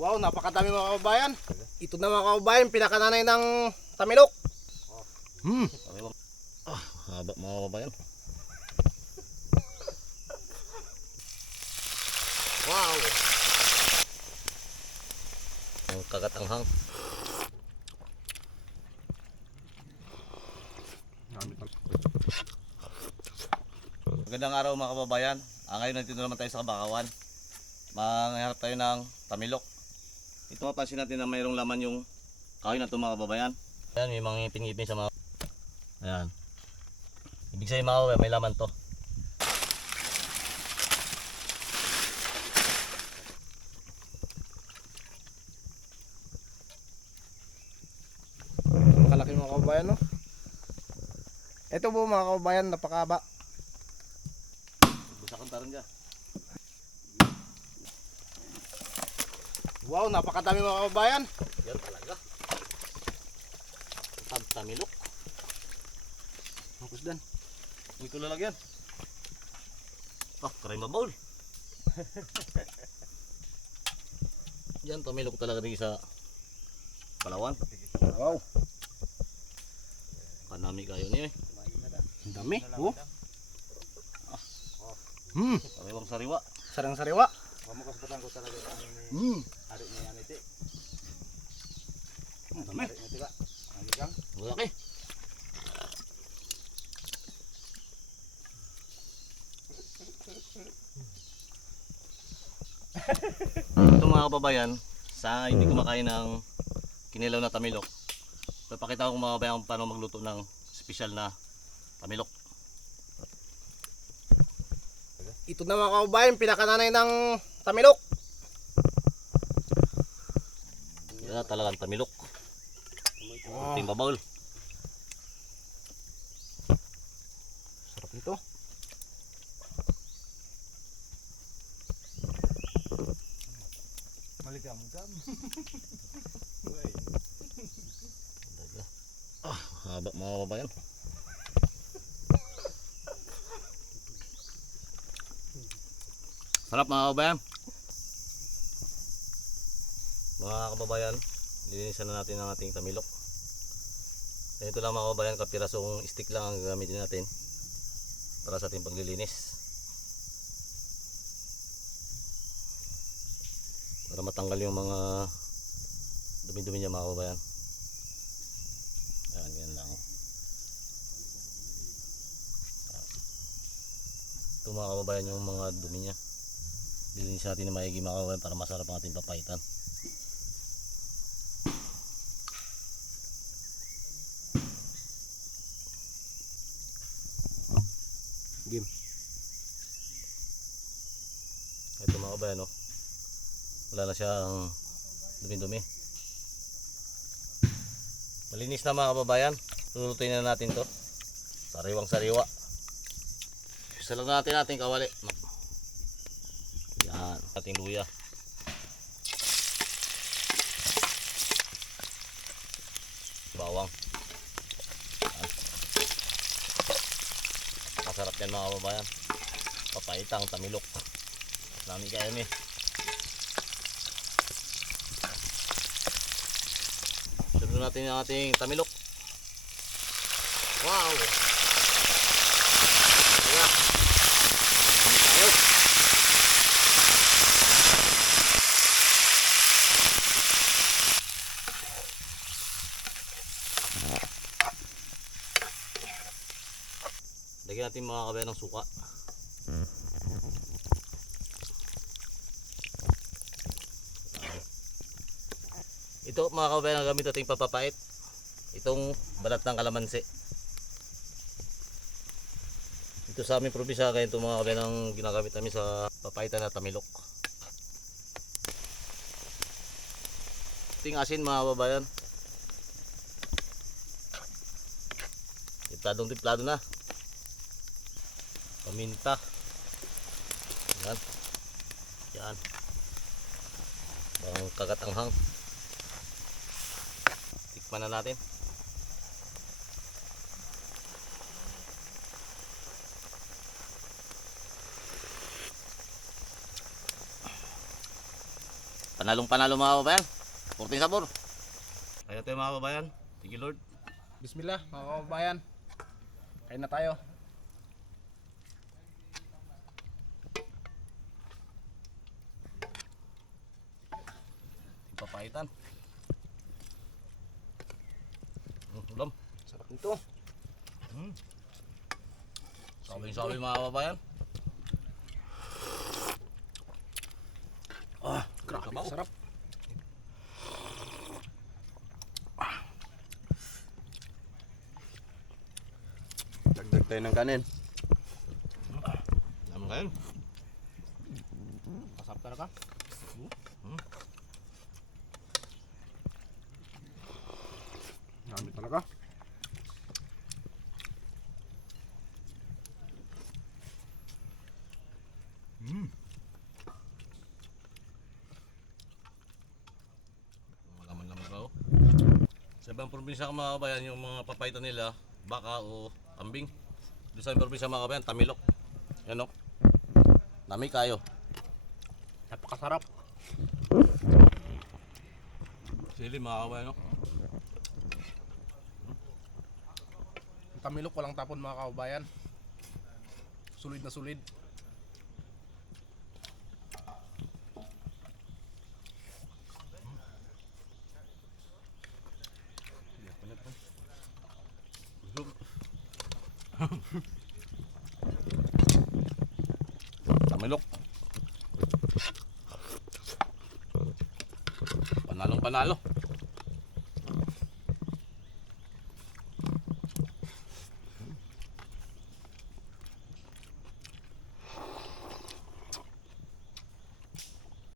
Wow, napakadami mga kababayan. Ito na mga kababayan, pinakananay ng tamilok. Hmm. Ah, haba mga kababayan. Wow! Ang kagatanghang. Magandang araw mga kababayan. Ah, ngayon nandito naman tayo sa Kabakawan. Mangharap tayo ng tamilok. Ito mapansin natin na mayroong laman yung kahoy na ito mga kababayan. Ayan, may mga ngipin-ngipin sa mga... Ayan. Ibig sabihin mga kababayan, may laman to. Makalaki mga kababayan, no? Ito po mga kababayan, napakaba. Busa kang taron dyan. Wow, napakadami mga kababayan. Yan talaga. Tam tamilok. Focus dan. Hindi ko lalagyan. Ah, karay mabaul. Yan, tamilok talaga rin sa Palawan. Wow, Panami kayo niyo eh. ang dami. Oh. Hmm, Kariwang sariwa. sarang sariwa. Mamakasbatan ko talaga sa ano ni hari ni Aniti. Ang dami. Hari ni Tiba. Ang gang. Malaki. Ito mga kababayan, sa hindi kumakain ng kinilaw na tamilok, papakita ko mga kababayan paano magluto ng special na tamilok. Ito na mga kababayan, pinakananay ng tamilok. Yan talagang tamilok. Wow. Ting babaul. Sarap nito. Maligam-gam. Ah, haba mga kababayan. Sarap mga kababayan. Mga kababayan, linisan na natin ang ating tamilok. Ganito lang mga kababayan, kapirasong stick lang ang gagamitin natin para sa ating paglilinis. Para matanggal yung mga dumi-dumi niya mga kababayan. Yan, yan lang. Ito mga kababayan yung mga dumi niya. Lilinis natin na maigi mga kababayan para masarap ang ating papaitan. Game. Ito mga kababayan no. Wala na siyang dumi-dumi. Malinis na mga kababayan. Lulutuin na natin to. Sariwang sariwa. Isa lang natin natin kawali. Yan. Ating luya. Bawang. Masarap yan mga kababayan. Papaitang tamilok. Nami kayo ni. Sunod natin yung ating tamilok. Wow! Kaya, natin mga kabayan ng suka. Ito mga kabayan ang gamit nating papapait. Itong balat ng kalamansi. Ito sa aming probinsya kaya itong mga kabayan ang ginagamit namin sa papaitan na tamilok. Ting asin mga kababayan. Timpladong timplado na. Paminta. Yan. Yan. Bang kagatanghang. Tikman na natin. Panalong panalo mga kababayan. Porting sabor. Kaya tayo mga kababayan. Thank you Lord. Bismillah mga kababayan. Kain na tayo. Papaitan. Mm, ulam. Sarap nito. Sabi-sabi mga kababayan. Ah, grabe. Sarap. Dagdag tayo ng kanin. Naman kayo. Masarap talaga. Dami talaga. Malaman-laman ka oh. Sa ibang probinsya ka mga kabayan, yung mga papaitan nila, baka o kambing. Doon sa probinsya mga kabayan, tamilok. Yan o. Nami kayo. Napakasarap. Sili mga kabayan o. tamilok walang tapon mga kababayan. Sulit na sulit. Tamilok. Panalong panalo.